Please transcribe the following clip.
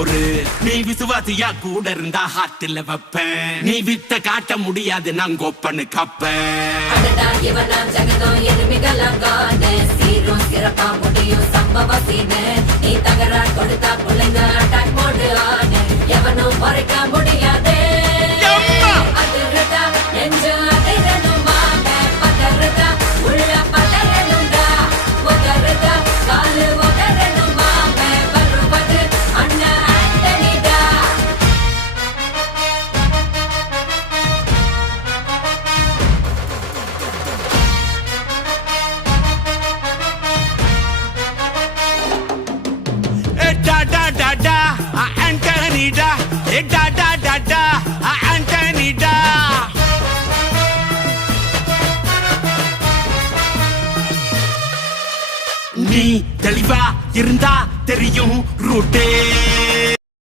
பொறு. நீ விசுவாசியா கூட இருந்தா ஹார்ட்ல வைப்பேன். நீ வித்த காட்ட முடியாது நான் கோப்பனு கப்பேன். இவனாம் ஜெகதம் எருமிகளாங்கான சீரும் சிறப்பா முடியும் சம்பவ சீனு. நீ தகராறு கொடுத்தா பிள்ளைங்க அட்டாக் மோடு ஆனு. எவனும் மறைக்க முடியாதே. அதிர்றதா நெஞ்சு அதிரணுமாங்க. பதறதா உள்ள பதறணுண்டா. உதறதா காலு உதறணுமாங்க. வருவது அண்ணன் ஆண்டனிடா. Antonida, Antonida. நீ தெளிவா இருந்தா தெரியும் ரூட்டே.